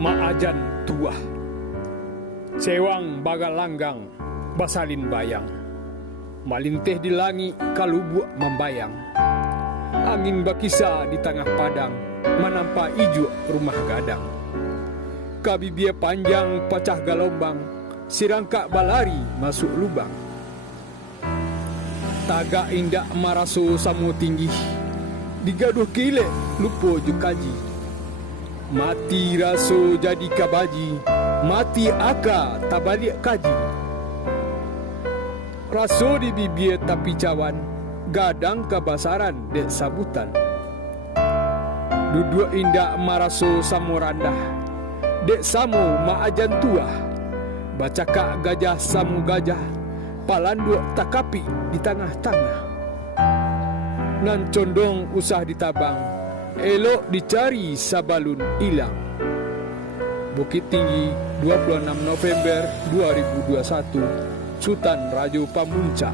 maajan tuah. Sewang bagal langgang, basalin bayang. Malinteh di langit kalubuk membayang. Angin bakisa di tengah padang, menampak ijo rumah gadang. Kabibia panjang pecah galombang, sirangka balari masuk lubang. Tagak indak maraso samu tinggi, digaduh kile lupo jukaji. Mati raso jadi kabaji, mati aka tabalik kaji. Raso di bibir tapi cawan, gadang kebasaran dek sabutan. Duduk indak maraso samu randah, dek samu maajan tuah. Bacakak gajah samu gajah, palanduk takapi di tengah-tengah. Nan condong usah ditabang, elok dicari sabalun hilang. Bukit Tinggi, 26 November 2021, Sutan Rajo Pamuncak.